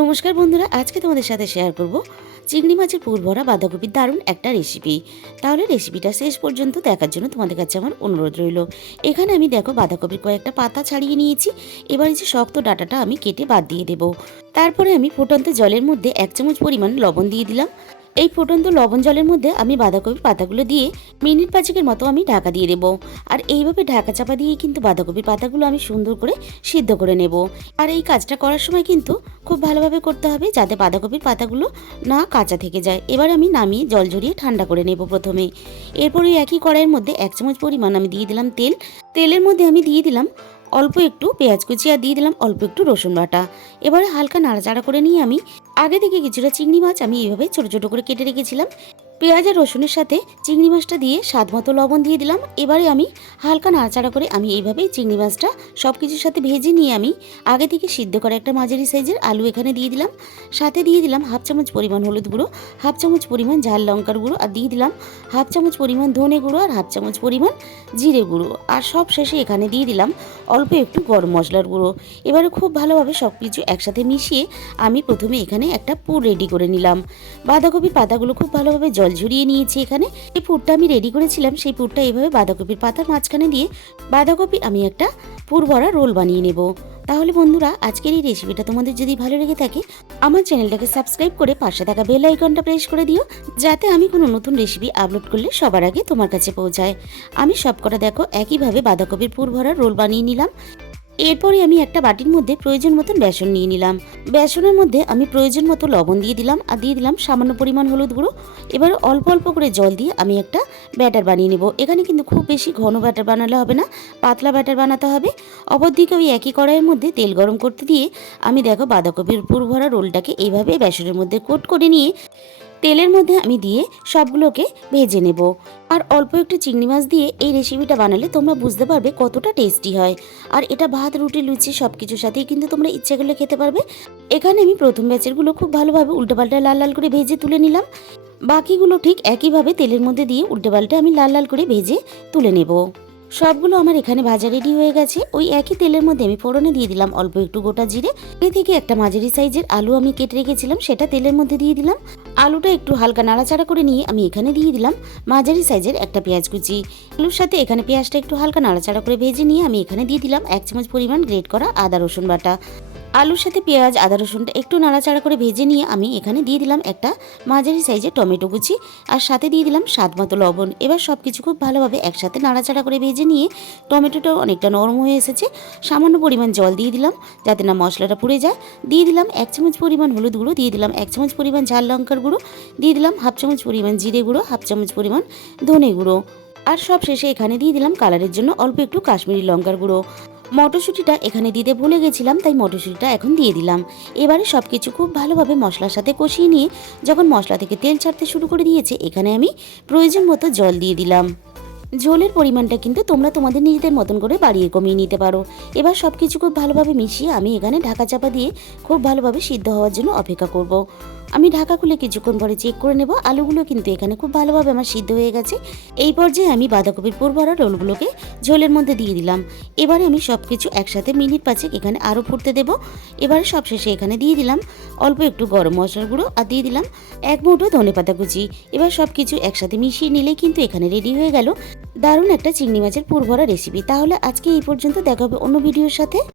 নমস্কার বন্ধুরা, আজকে তোমাদের সাথে শেয়ার করব চিংড়ি মাছের পুর ভরা বাঁধাকপির দারুণ একটা রেসিপি। তাহলে রেসিপিটা শেষ পর্যন্ত দেখার জন্য তোমাদের কাছে আমার অনুরোধ রইল। এখানে আমি দেখো বাঁধাকপির কয়েকটা পাতা ছাড়িয়ে নিয়েছি। এবার এই যে শক্ত ডাঁটাটা আমি কেটে বাদ দিয়ে দেব। তারপরে আমি ফুটন্ত জলের মধ্যে 1 চামচ পরিমাণ লবণ দিয়ে দিলাম। এই ফুটন্ত লবণ জলের মধ্যে আমি বাঁধাকপির পাতাগুলো দিয়ে মিনিট 5 মতো আমি ঢাকা দিয়ে দেবো। আর এইভাবে ঢাকা চাপা দিয়ে কিন্তু বাঁধাকপির পাতাগুলো আমি সুন্দর করে সিদ্ধ করে নেব। আর এই কাজটা করার সময় কিন্তু খুব ভালোভাবে করতে হবে, যাতে বাঁধাকপির পাতাগুলো না কাঁচা থেকে যায়। এবার আমি নামিয়ে জল ঝরিয়ে ঠান্ডা করে নেব প্রথমে। এরপরে একই কড়াইয়ের মধ্যে 1 চামচ পরিমাণ আমি দিয়ে দিলাম তেল। তেলের মধ্যে আমি দিয়ে দিলাম অল্প একটু পেঁয়াজ কুচি আর দিয়ে দিলাম অল্প একটু রসুন বাটা। এবারে হালকা নাড়াচাড়া করে নিয়ে আমি আগে থেকে কিছুটা চিংড়ি মাছ আমি এইভাবে ছোট ছোট করে কেটে রেখেছিলাম। পেঁয়াজ আর রসুনের সাথে চিংড়ি মাছটা দিয়ে স্বাদ মতো লবণ দিয়ে দিলাম। এবারে আমি হালকা নাড়াচাড়া করে আমি এইভাবেই চিংড়ি মাছটা সব কিছুর সাথে ভেজে নিয়ে আমি আগে থেকে সিদ্ধ করা একটা মাঝারি সাইজের আলু এখানে দিয়ে দিলাম। সাথে দিয়ে দিলাম 1/2 চামচ পরিমাণ হলুদ গুঁড়ো, 1/2 চামচ পরিমাণ ঝাল লঙ্কার গুঁড়ো, আর দিয়ে দিলাম 1/2 চামচ পরিমাণ ধনে গুঁড়ো আর 1/2 চামচ পরিমাণ জিরে গুঁড়ো। আর সব শেষে এখানে দিয়ে দিলাম অল্প একটু গরম মশলার গুঁড়ো। এবারে খুব ভালোভাবে সব কিছু একসাথে মিশিয়ে আমি প্রথমে এখানে একটা পুর রেডি করে নিলাম। বাঁধাকপির পাতাগুলো খুব ভালোভাবে জল ঝরিয়ে নিয়েছি। এখানে এই পুরটা আমি রেডি করেছিলাম, সেই পুরটা এইভাবে বাঁধাকপির পাতার মাঝখানে দিয়ে বাঁধাকপির আমি একটা পুর ভরা রোল বানিয়ে নেব। তাহলে বন্ধুরা, আজকের এই রেসিপিটা তোমাদের যদি ভালো লেগে থাকে আমার চ্যানেলটাকে সাবস্ক্রাইব করে পাশে থাকা বেল আইকনটা প্রেস করে দিও, যাতে আমি কোনো নতুন রেসিপি আপলোড করলে সবার আগে তোমার কাছে পৌঁছায়। আমি সবকটা দেখো একইভাবে বাঁধাকপির পুর ভরা রোল বানিয়ে নিলাম। এরপরে আমি একটা বাটির মধ্যে প্রয়োজন মতন বেসন নিয়ে নিলাম। বেসনের মধ্যে আমি প্রয়োজন মতো লবণ দিয়ে দিলাম আর দিয়ে দিলাম সামান্য পরিমাণ হলুদ গুঁড়ো। এবার অল্প অল্প করে জল দিয়ে আমি একটা ব্যাটার বানিয়ে নেব। এখানে কিন্তু খুব বেশি ঘন ব্যাটার বানালে হবে না, পাতলা ব্যাটার বানাতে হবে। অপরদিকে ওই একই কড়াইয়ের মধ্যে তেল গরম করতে দিয়ে আমি দেখো বাঁধাকপির পুর ভরা রোলটাকে এইভাবে বেসনের মধ্যে কোট করে নিয়ে তেলের মধ্যে আমি দিয়ে সবগুলোকে ভেজে নেব। আর অল্প একটু চিংড়ি মাছ দিয়ে এই রেসিপিটা বানালে তোমরা বুঝতে পারবে কতটা টেস্টি হয়। আর এটা ভাত, রুটি, লুচি সব কিছুর সাথেই কিন্তু তোমরা ইচ্ছে করলে খেতে পারবে। এখানে আমি প্রথম ব্যাচেরগুলো খুব ভালোভাবে উল্টোপাল্টা লাল লাল করে ভেজে তুলে নিলাম। বাকিগুলো ঠিক একইভাবে তেলের মধ্যে দিয়ে উল্টোপাল্টা আমি লাল লাল করে ভেজে তুলে নেব। সবগুলো আমার এখানে ভাজা রেডি হয়ে গেছে। ওই একই তেলের মধ্যে আমি ফোড়নে দিয়ে দিলাম অল্প একটু গোটা জিরে। এ থেকে একটা মাঝারি সাইজের আলু আমি কেটে রেখেছিলাম, সেটা তেলের মধ্যে দিয়ে দিলাম। আলুটা একটু হালকা নাড়াচাড়া করে নিয়ে আমি এখানে দিয়ে দিলাম মাঝারি সাইজের একটা পেঁয়াজ কুচি। আলুর সাথে এখানে পেঁয়াজটা একটু হালকা নাড়াচাড়া করে ভেজে নিয়ে আমি এখানে দিয়ে দিলাম 1 চামচ পরিমাণ গ্রেট করা আদা রসুন বাটা। আলুর সাথে পেঁয়াজ আদা রসুনটা একটু নাড়াচাড়া করে ভেজে নিয়ে আমি এখানে দিয়ে দিলাম একটা মাঝারি সাইজের টমেটো কুচি আর সাথে দিয়ে দিলাম স্বাদ মতো লবণ। এবার সব কিছু খুব ভালোভাবে একসাথে নাড়াচাড়া করে ভেজে নিয়ে টমেটোটাও অনেকটা নরম হয়ে এসেছে। সামান্য পরিমাণ জল দিয়ে দিলাম যাতে না মশলাটা পুড়ে যায়। দিয়ে দিলাম 1 চামচ পরিমাণ হলুদ গুঁড়ো, দিয়ে দিলাম 1 চামচ পরিমাণ ঝাল লঙ্কার গুঁড়ো, দিয়ে দিলাম 1/2 চামচ পরিমাণ জিরে গুঁড়ো, 1/2 চামচ পরিমাণ ধনে গুঁড়ো। আর সব শেষে এখানে দিয়ে দিলাম কালারের জন্য অল্প একটু কাশ্মীরি লঙ্কার গুঁড়ো। মটরশুঁটিটা এখানে দিতে ভুলে গেছিলাম, তাই মটরশুঁটিটা এখন দিয়ে দিলাম। এবারে সব কিছু খুব ভালোভাবে মশলার সাথে কষিয়ে নিয়ে যখন মশলা থেকে তেল ছাড়তে শুরু করে দিয়েছে, এখানে আমি প্রয়োজন মতো জল দিয়ে দিলাম। ঝোলের পরিমাণটা কিন্তু তোমরা তোমাদের নিজেদের মতন করে বাড়িয়ে কমিয়ে নিতে পারো। এবার সব কিছু খুব ভালোভাবে মিশিয়ে আমি এখানে ঢাকা চাপা দিয়ে খুব ভালোভাবে সিদ্ধ হওয়ার জন্য অপেক্ষা করব। আমি ঢাকা খুলে কিছুক্ষণ পরে চেক করে নেব। আলুগুলো কিন্তু এখানে খুব ভালোভাবে আমার সিদ্ধ হয়ে গেছে। এই পর্যায়ে আমি বাঁধাকপির পুর ভরা রোলগুলোকে ঝোলের মধ্যে দিয়ে দিলাম। এবারে আমি সব কিছু একসাথে মিনিট 5 এখানে আরও ফুটতে দেব। এবারে সবশেষে এখানে দিয়ে দিলাম অল্প একটু গরম মশলার গুঁড়ো আর দিয়ে দিলাম 1 মুঠো ধনেপাতা কুচি। এবার সব কিছু একসাথে মিশিয়ে নিলেই কিন্তু এখানে রেডি হয়ে গেল দারুণ একটা চিংড়ি মাছের পুর ভরা রেসিপি। তাহলে আজকে এই পর্যন্ত, দেখা হবে অন্য ভিডিওর সাথে।